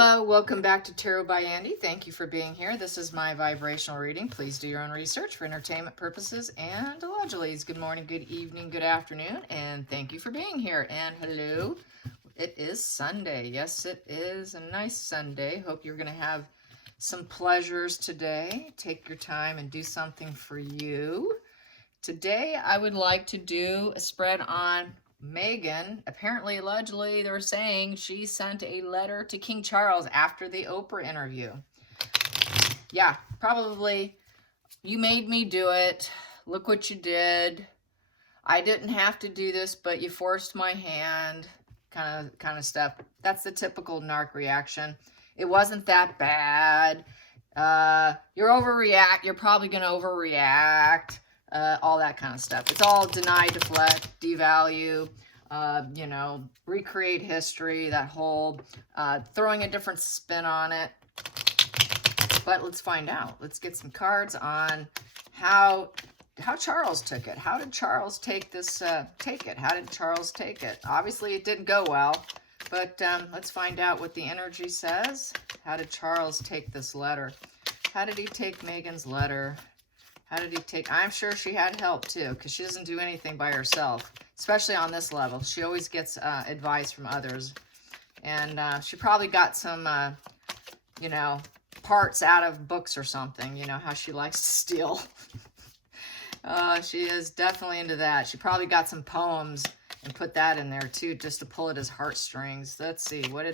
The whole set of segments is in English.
Hello, welcome back to Tarot by Andy. Thank you for being here. This is my vibrational reading. Please do your own research for entertainment purposes and allegedly. Good morning, good evening, good afternoon, and thank you for being here. And hello, it is Sunday. Yes, it is a nice Sunday. Hope you're going to have some pleasures today. Take your time and do something for you. Today, I would like to do a spread on Meghan. Apparently, allegedly, they're saying she sent a letter to King Charles after the Oprah interview. Yeah, probably, you made me do it. Look what you did. I didn't have to do this, but you forced my hand. Kind of stuff. That's the typical narc reaction. It wasn't that bad. You're probably going to overreact. All that kind of stuff. It's all deny, deflect, devalue, recreate history, that whole throwing a different spin on it. But let's find out. Let's get some cards on how Charles took it. How did Charles take this, take it? How did Charles take it? Obviously, it didn't go well, but let's find out what the energy says. How did Charles take this letter? How did he take Meghan's letter? How did he take? I'm sure she had help too, because she doesn't do anything by herself, especially on this level. She always gets advice from others. And she probably got some, parts out of books or something. You know how she likes to steal. She is definitely into that. She probably got some poems and put that in there too, just to pull at his heartstrings. Let's see. What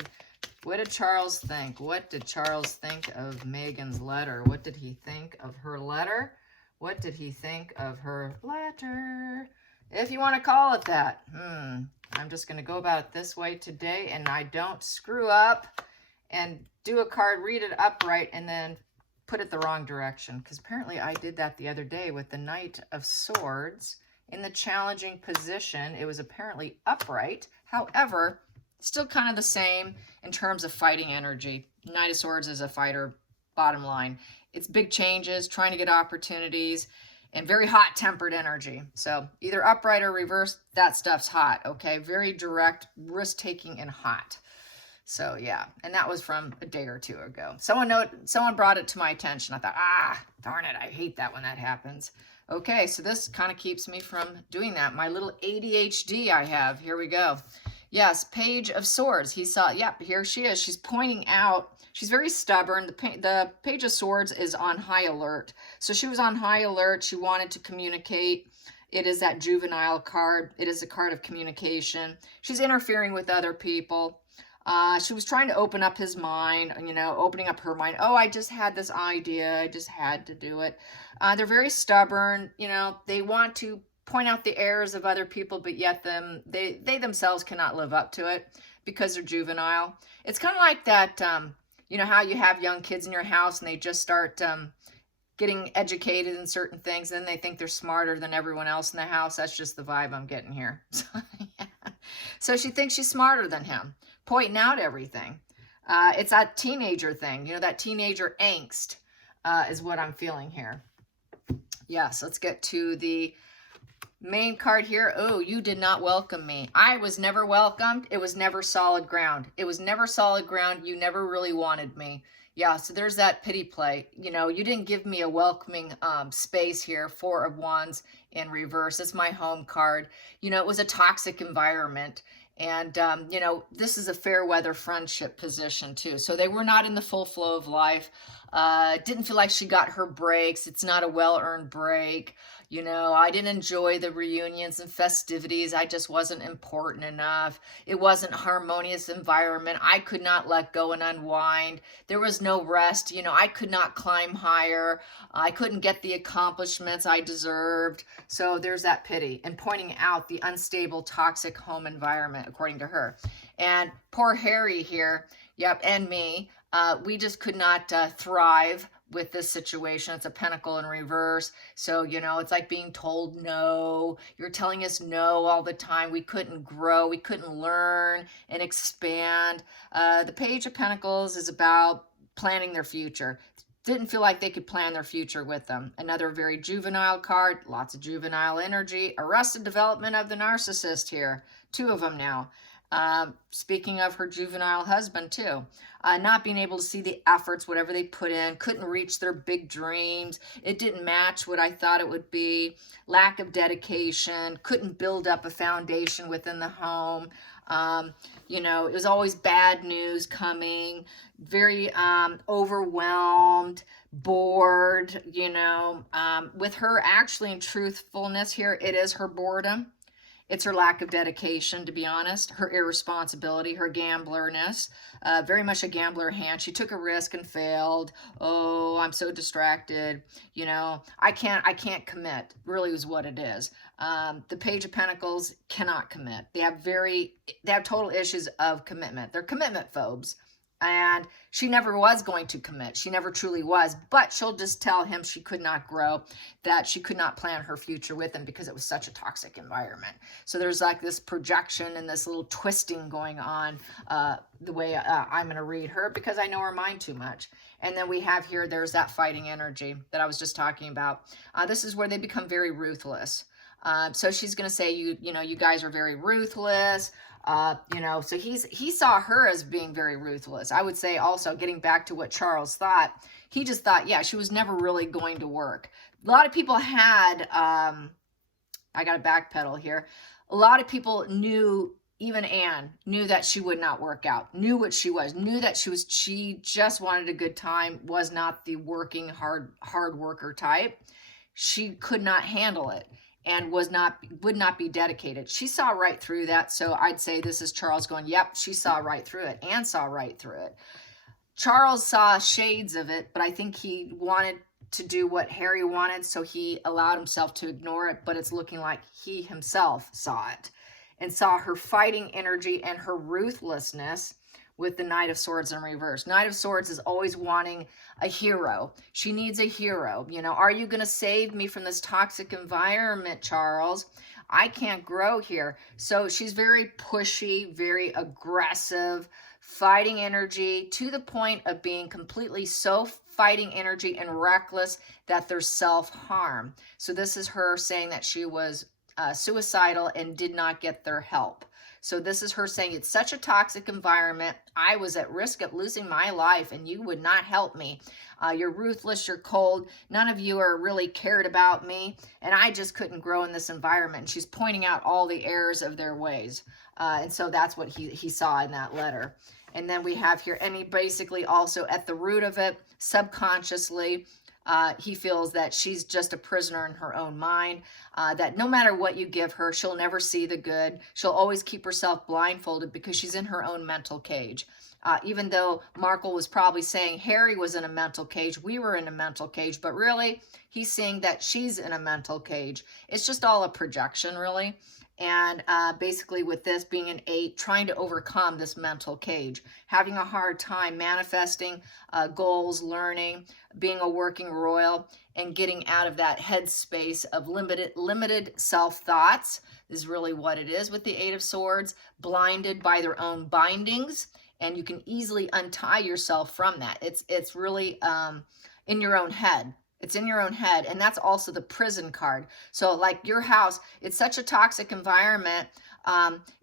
did Charles think? What did Charles think of Meghan's letter? What did he think of her letter? What did he think of her letter? If you want to call it that. I'm just going to go about it this way today, and I don't screw up and do a card, read it upright, and then put it the wrong direction. Because apparently I did that the other day with the Knight of Swords in the challenging position. It was apparently upright. However, still kind of the same in terms of fighting energy. Knight of Swords is a fighter, bottom line. It's big changes, trying to get opportunities, and very hot-tempered energy. So either upright or reverse, that stuff's hot, okay? Very direct, risk-taking, and hot. So yeah, and that was from a day or two ago. Someone brought it to my attention. I thought, darn it, I hate that when that happens. Okay, so this kind of keeps me from doing that. My little ADHD I have. Here we go. Yes, Page of Swords. He saw, yep, here she is. She's pointing out. She's very stubborn. The Page of Swords is on high alert. So she was on high alert. She wanted to communicate. It is that juvenile card. It is a card of communication. She's interfering with other people. She was trying to open up his mind, opening up her mind. Oh, I just had this idea. I just had to do it. They're very stubborn. They want to point out the errors of other people, but yet they themselves cannot live up to it because they're juvenile. It's kind of like that, how you have young kids in your house and they just start getting educated in certain things, and then they think they're smarter than everyone else in the house. That's just the vibe I'm getting here. So she thinks she's smarter than him, pointing out everything. It's that teenager thing, that teenager angst is what I'm feeling here. Yes, let's get to the main card here. Oh, you did not welcome me. I was never welcomed. It was never solid ground. It was never solid ground. You never really wanted me. Yeah, so there's that pity play. You didn't give me a welcoming space here. Four of Wands in reverse. It's my home card. It was a toxic environment. And, this is a fair weather friendship position too. So they were not in the full flow of life. Didn't feel like she got her breaks. It's not a well-earned break. I didn't enjoy the reunions and festivities. I just wasn't important enough. It wasn't a harmonious environment. I could not let go and unwind. There was no rest. I could not climb higher. I couldn't get the accomplishments I deserved. So there's that pity and pointing out the unstable, toxic home environment, according to her. And poor Harry here, yep, and me, we just could not thrive with this situation. It's a pentacle in reverse. So, it's like being told no. You're telling us no all the time. We couldn't grow. We couldn't learn and expand. The Page of Pentacles is about planning their future. Didn't feel like they could plan their future with them. Another very juvenile card. Lots of juvenile energy. Arrested development of the narcissist here. Two of them now. Speaking of her juvenile husband too, not being able to see the efforts, whatever they put in, couldn't reach their big dreams. It didn't match what I thought it would be. Lack of dedication, couldn't build up a foundation within the home. You know, it was always bad news coming, very overwhelmed, bored, you know. With her, actually, in truthfulness here, it is her boredom. It's her lack of dedication, to be honest, her irresponsibility, her gamblerness, very much a gambler hand. She took a risk and failed. Oh, I'm so distracted. You know, I can't commit, really is what it is. The Page of Pentacles cannot commit. They have total issues of commitment. They're commitment phobes. And she never was going to commit. She never truly was. But she'll just tell him she could not grow, that she could not plan her future with him because it was such a toxic environment. So there's like this projection and this little twisting going on the way I'm going to read her, because I know her mind too much. And then we have here, there's that fighting energy that I was just talking about. This is where they become very ruthless. So she's going to say, you know, you guys are very ruthless. You know, so he saw her as being very ruthless. I would say also, getting back to what Charles thought, he just thought, yeah, she was never really going to work. A lot of people had, I got to backpedal here. A lot of people knew, even Anne knew that she would not work out, knew what she was, knew that she just wanted a good time, was not the working hard worker type. She could not handle it and would not be dedicated. She saw right through that. So I'd say this is Charles going, yep, she saw right through it. Anne saw right through it. Charles saw shades of it, but I think he wanted to do what Harry wanted, so he allowed himself to ignore it, but it's looking like he himself saw it and saw her fighting energy and her ruthlessness with the Knight of Swords in reverse. Knight of Swords is always wanting a hero. She needs a hero. You know, are you going to save me from this toxic environment, Charles? I can't grow here. So she's very pushy, very aggressive, fighting energy, to the point of being completely so fighting energy and reckless that there's self-harm. So this is her saying that she was suicidal and did not get their help. So this is her saying, it's such a toxic environment. I was at risk of losing my life and you would not help me. You're ruthless, you're cold. None of you are really cared about me. And I just couldn't grow in this environment. And she's pointing out all the errors of their ways. And so that's what he saw in that letter. And then we have here, and he basically also at the root of it, subconsciously, he feels that she's just a prisoner in her own mind, that no matter what you give her, she'll never see the good. She'll always keep herself blindfolded because she's in her own mental cage. Even though Markle was probably saying Harry was in a mental cage, we were in a mental cage, but really he's seeing that she's in a mental cage. It's just all a projection, really. And basically with this being an 8, trying to overcome this mental cage, having a hard time manifesting goals, learning, being a working royal, and getting out of that headspace of limited self-thoughts is really what it is with the 8 of Swords, blinded by their own bindings, and you can easily untie yourself from that. It's really in your own head. It's in your own head, and that's also the prison card. So like your house, it's such a toxic environment.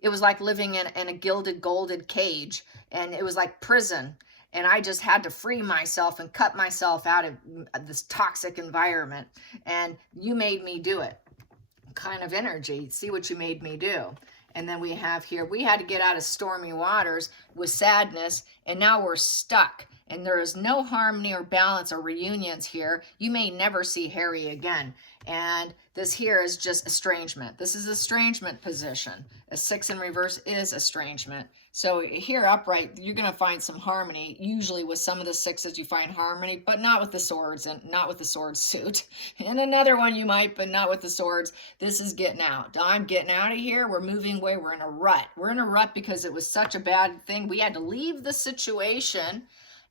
It was like living in a gilded, golded cage, and it was like prison. And I just had to free myself and cut myself out of this toxic environment. And you made me do it. Kind of energy. See what you made me do. And then we have here, we had to get out of stormy waters with sadness, and now we're stuck. And there is no harmony or balance or reunions here. You may never see Harry again. And this here is just estrangement. This is estrangement position. A 6 in reverse is estrangement. So here upright, you're going to find some harmony. Usually with some of the 6s you find harmony, but not with the swords and not with the sword suit. And another one you might, but not with the swords. This is getting out. I'm getting out of here. We're moving away. We're in a rut. We're in a rut because it was such a bad thing. We had to leave the situation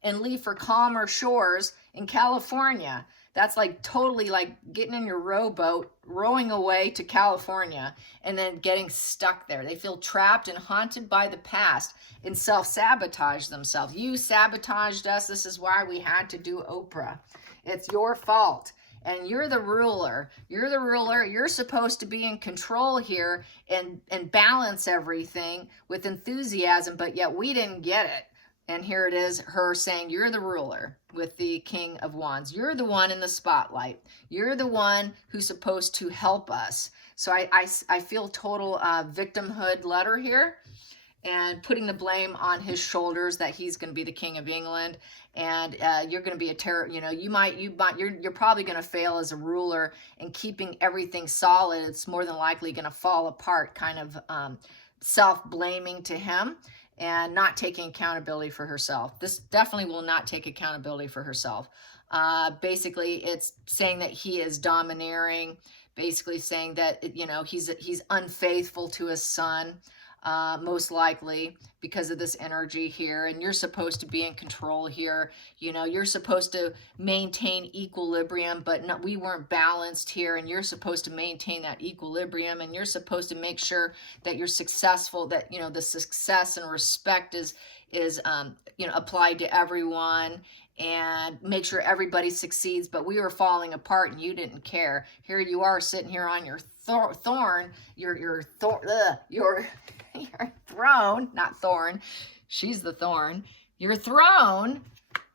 and leave for calmer shores in California. That's like totally like getting in your rowboat, rowing away to California, and then getting stuck there. They feel trapped and haunted by the past and self-sabotage themselves. You sabotaged us. This is why we had to do Oprah. It's your fault. And you're the ruler. You're the ruler. You're supposed to be in control here and balance everything with enthusiasm, but yet we didn't get it. And here it is, her saying, you're the ruler with the King of Wands. You're the one in the spotlight. You're the one who's supposed to help us. So I feel total victimhood letter here, and putting the blame on his shoulders that he's going to be the King of England, and you're going to be a terror. You know, you're probably going to fail as a ruler in keeping everything solid. It's more than likely going to fall apart, kind of self-blaming to him and not taking accountability for herself. This definitely will not take accountability for herself. Basically, it's saying that he is domineering, basically saying that, you know, he's unfaithful to his son, most likely because of this energy here, and you're supposed to be in control here. You know, you're supposed to maintain equilibrium, but no, we weren't balanced here, and you're supposed to maintain that equilibrium, and you're supposed to make sure that you're successful, that, you know, the success and respect is you know, applied to everyone, and make sure everybody succeeds. But we were falling apart and you didn't care. Here you are sitting here on your thorn, your throne, not thorn, she's the thorn, your throne,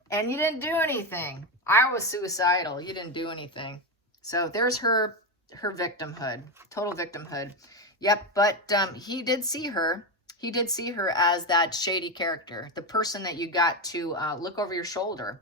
and you didn't do anything. I was suicidal. You didn't do anything. So there's her victimhood, total victimhood. Yep, but he did see her. He did see her as that shady character, the person that you got to look over your shoulder.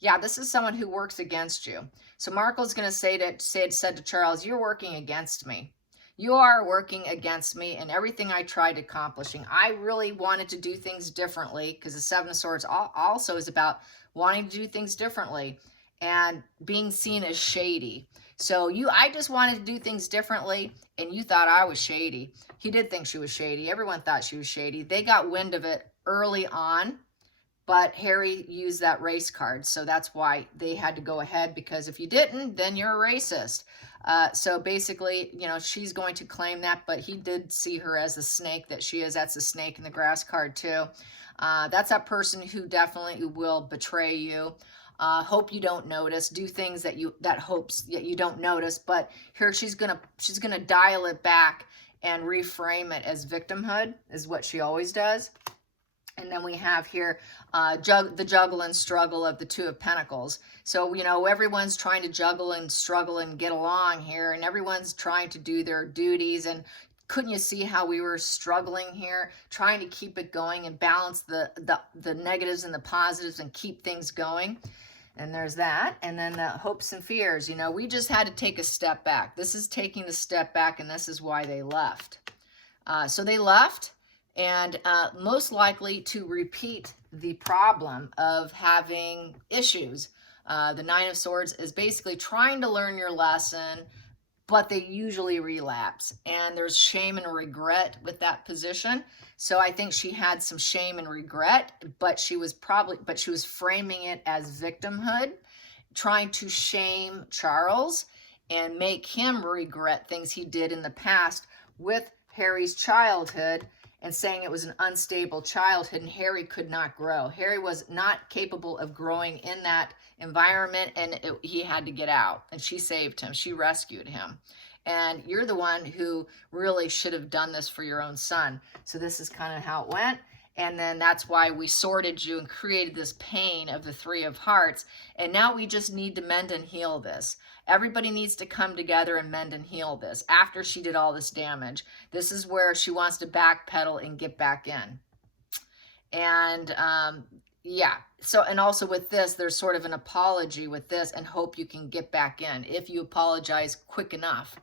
Yeah, this is someone who works against you. So Markle's going to said to Charles, you're working against me. You are working against me and everything I tried accomplishing. I really wanted to do things differently, because the Seven of Swords also is about wanting to do things differently and being seen as shady. So I just wanted to do things differently, and you thought I was shady. He did think she was shady. Everyone thought she was shady. They got wind of it early on, but Harry used that race card, so that's why they had to go ahead, because if you didn't, then you're a racist. So basically, you know, she's going to claim that, but he did see her as the snake that she is. That's the snake in the grass card too. That's that person who definitely will betray you. Hope you don't notice. Do things that you don't notice. But here she's gonna dial it back and reframe it as victimhood, is what she always does. And then we have here the juggle and struggle of the Two of Pentacles. So, you know, everyone's trying to juggle and struggle and get along here, and everyone's trying to do their duties. And couldn't you see how we were struggling here, trying to keep it going and balance the negatives and the positives and keep things going? And there's that. And then the hopes and fears. You know, we just had to take a step back. This is taking the step back, and this is why they left. So they left, and most likely to repeat the problem of having issues. The Nine of Swords is basically trying to learn your lesson, but they usually relapse, and there's shame and regret with that position. So I think she had some shame and regret, but she was framing it as victimhood, trying to shame Charles and make him regret things he did in the past with Harry's childhood, and saying it was an unstable childhood and Harry could not grow. Harry was not capable of growing in that environment, and he had to get out, and she saved him. She rescued him. And you're the one who really should have done this for your own son. So this is kind of how it went. And then that's why we sorted you and created this pain of the Three of Hearts. And now we just need to mend and heal this. Everybody needs to come together and mend and heal this. After she did all this damage, this is where she wants to backpedal and get back in. And yeah, so, and also with this, there's sort of an apology with this, and hope you can get back in if you apologize quick enough.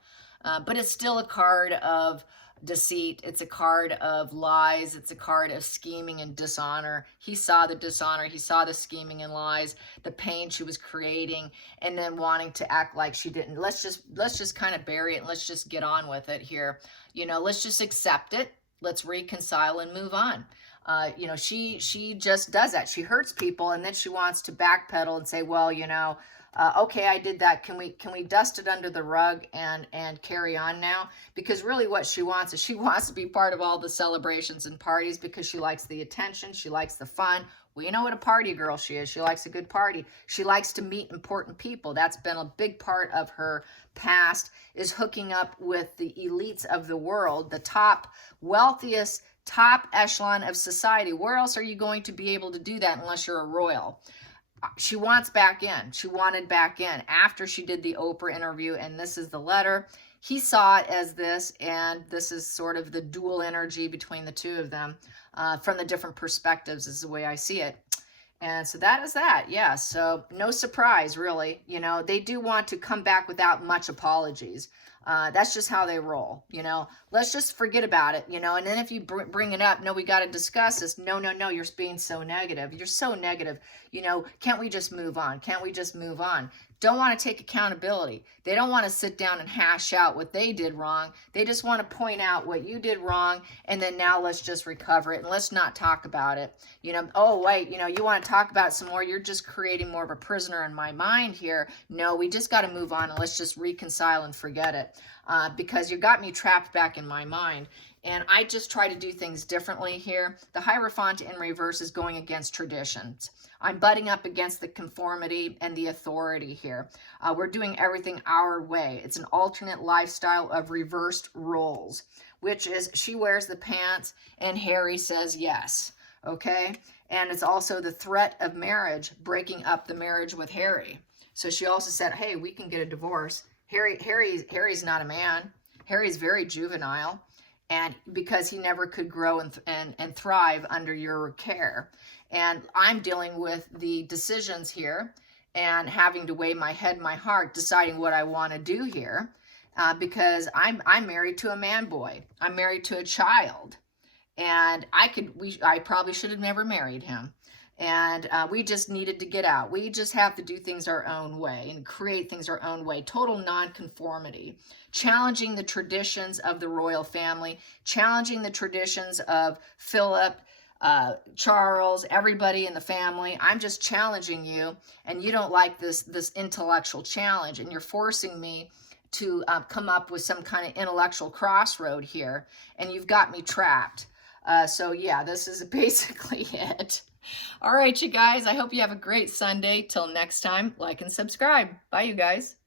But it's still a card of deceit. It's a card of lies. It's a card of scheming and dishonor. He saw the dishonor. He saw the scheming and lies, the pain she was creating, and then wanting to act like she didn't. Let's just kind of bury it, and let's just get on with it here. You know, let's just accept it. Let's reconcile and move on. You know, she just does that. She hurts people, and then she wants to backpedal and say, well, you know, okay, I did that. Can we dust it under the rug and carry on now? Because really what she wants is she wants to be part of all the celebrations and parties because she likes the attention. She likes the fun. We know what a party girl she is. She likes a good party. She likes to meet important people. That's been a big part of her past, is hooking up with the elites of the world, the top, wealthiest, top echelon of society. Where else are you going to be able to do that unless you're a royal? She wants back in. She wanted back in after she did the Oprah interview, and this is the letter. He saw it as this, and this is sort of the dual energy between the two of them from the different perspectives is the way I see it. And so that is that. Yeah, so no surprise, really. You know, they do want to come back without much apologies. That's just how they roll, you know. Let's just forget about it, you know. And then if you bring it up, no, we got to discuss this. No, you're being so negative. You're so negative. You know, can't we just move on? Can't we just move on? Don't want to take accountability. They don't want to sit down and hash out what they did wrong. They just want to point out what you did wrong, and then now let's just recover it and let's not talk about it. You know, oh, wait, you know, you want to talk about it some more. You're just creating more of a prisoner in my mind here. No, we just got to move on and let's just reconcile and forget it because you got me trapped back in my mind. And I just try to do things differently here. The Hierophant in reverse is going against traditions. I'm butting up against the conformity and the authority here. We're doing everything our way. It's an alternate lifestyle of reversed roles, which is she wears the pants and Harry says yes, okay? And it's also the threat of marriage, breaking up the marriage with Harry. So she also said, hey, we can get a divorce. Harry's not a man. Harry's very juvenile. And because he never could grow and thrive under your care. And I'm dealing with the decisions here and having to weigh my head, my heart, deciding what I want to do here because I'm married to a man boy. I'm married to a child. And I probably should have never married him. And we just needed to get out. We just have to do things our own way and create things our own way. Total nonconformity. Challenging the traditions of the royal family. Challenging the traditions of Philip, Charles, everybody in the family. I'm just challenging you. And you don't like this intellectual challenge. And you're forcing me to come up with some kind of intellectual crossroad here. And you've got me trapped. So yeah, this is basically it. All right, you guys, I hope you have a great Sunday. Till next time, like and subscribe. Bye, you guys.